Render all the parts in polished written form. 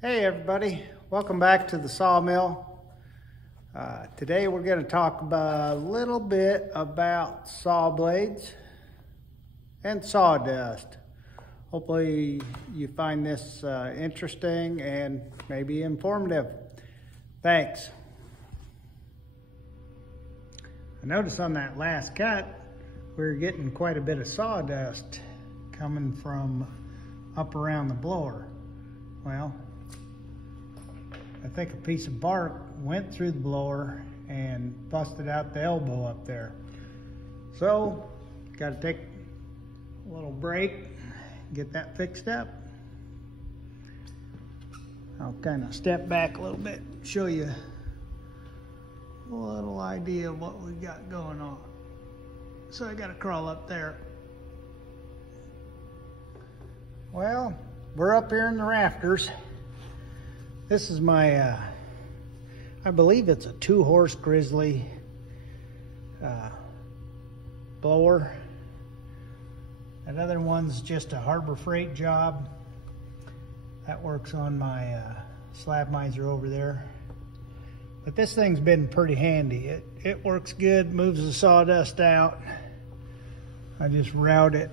Hey everybody, welcome back to the sawmill. Today we're going to talk about a little bit about saw blades and sawdust. Hopefully you find this interesting and maybe informative. Thanks. I noticed on that last cut we were getting quite a bit of sawdust coming from up around the blower. Well, I think a piece of bark went through the blower and busted out the elbow up there. So, got to take a little break, get that fixed up. I'll kind of step back a little bit, show you a little idea of what we got going on. So I got to crawl up there. Well, we're up here in the rafters. This is my, I believe it's a 2-horse Grizzly blower. That other one's just a Harbor Freight job. That works on my slab-mizer over there. But this thing's been pretty handy. It works good, moves the sawdust out. I just route it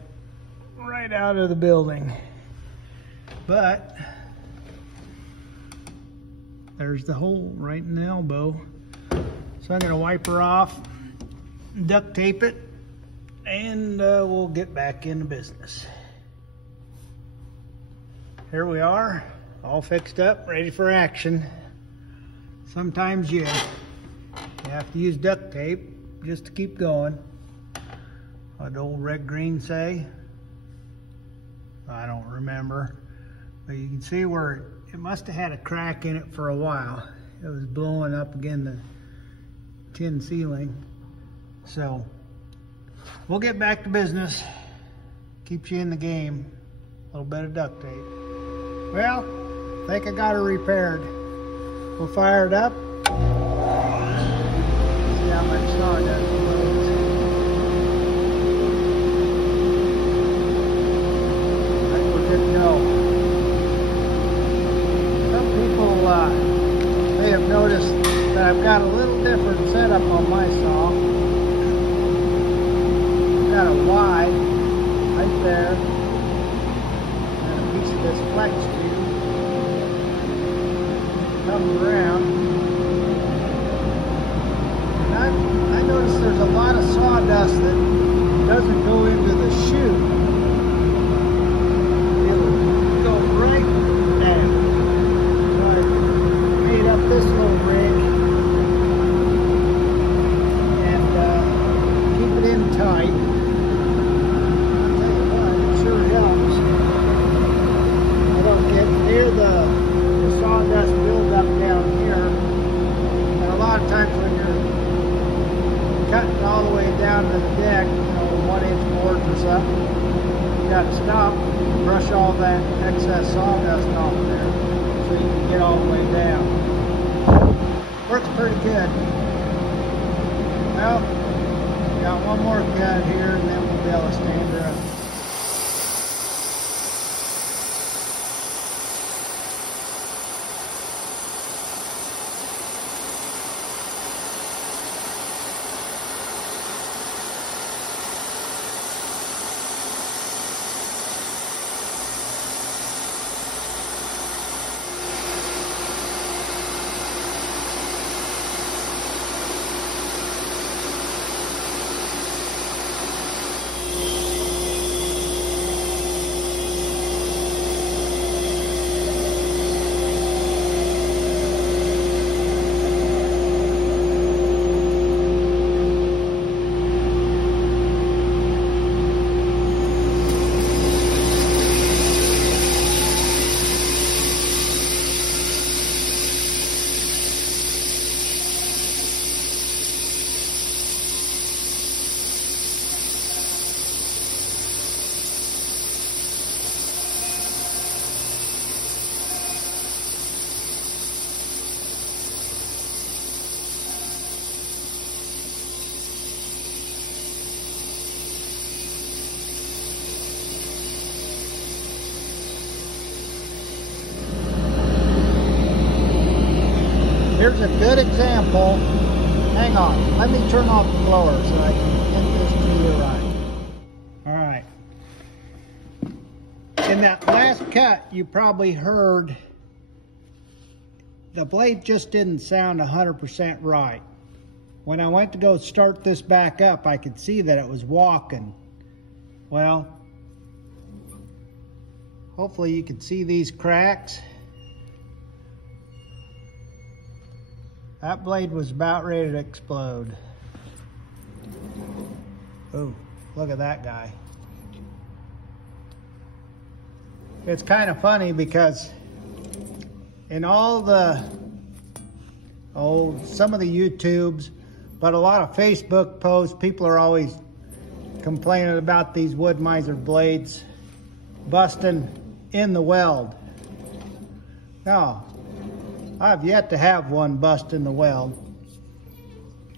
right out of the building. But there's the hole right in the elbow. So I'm gonna wipe her off, duct tape it, and we'll get back into business. Here we are, all fixed up, ready for action. Sometimes you have to use duct tape just to keep going. What'd old Red Green say? I don't remember. But you can see where it must have had a crack in it for a while. It was blowing up against the tin ceiling. So we'll get back to business. Keeps you in the game. A little bit of duct tape. Well, I think I got her repaired. We'll fire it up. See how much sawdust flows. I think we're good to go. May have noticed that I've got a little different setup on my saw. I've got a Y right there and a piece of this flex tube comes around. And I noticed there's a lot of sawdust that doesn't go into the chute. It'll go right there. Up this little rig and keep it in tight. I'll tell you what, it sure helps. I don't get near the sawdust buildup down here. And a lot of times when you're cutting all the way down to the deck, 1-inch boards or something, you got to stop and brush all that excess sawdust off there so you can get all the way down. Works pretty good. Well, got one more cut here and then we'll be able to stand her up. Here's a good example. Hang on, let me turn off the blower so I can get this to you right. All right. In that last cut, you probably heard the blade just didn't sound 100% right. When I went to go start this back up, I could see that it was walking. Well, hopefully you can see these cracks. That blade was about ready to explode. Oh, look at that guy. It's kind of funny because in all the, some of the YouTubes, but a lot of Facebook posts, people are always complaining about these wood-mizer blades busting in the weld. Now, I've yet to have one bust in the weld.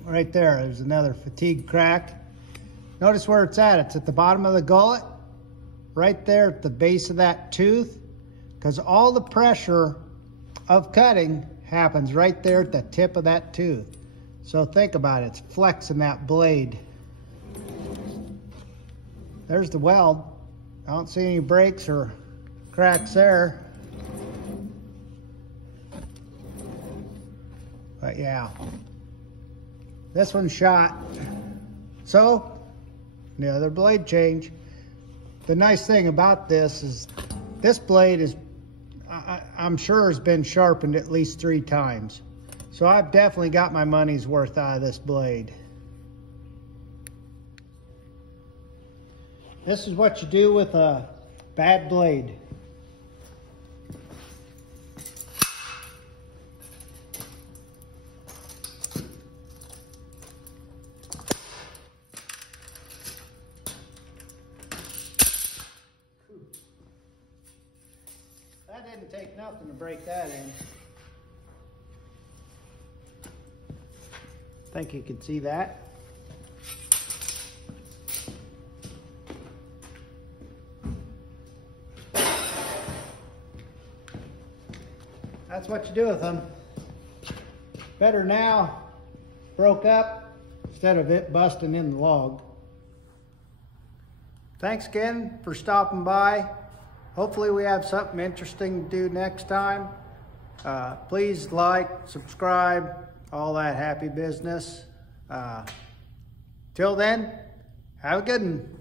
Right there's another fatigue crack. Notice where it's at. It's at the bottom of the gullet, right there at the base of that tooth, because all the pressure of cutting happens right there at the tip of that tooth. So think about it, it's flexing that blade. There's the weld. I don't see any breaks or cracks there. But yeah, this one's shot. So, the other blade change. The nice thing about this is this blade is, I'm sure has been sharpened at least 3 times. So I've definitely got my money's worth out of this blade. This is what you do with a bad blade. That didn't take nothing to break that in. I think you can see that. That's what you do with them. Better now, broke up, instead of it busting in the log. Thanks again for stopping by. Hopefully we have something interesting to do next time. Please like, subscribe, all that happy business. Till then, have a good one.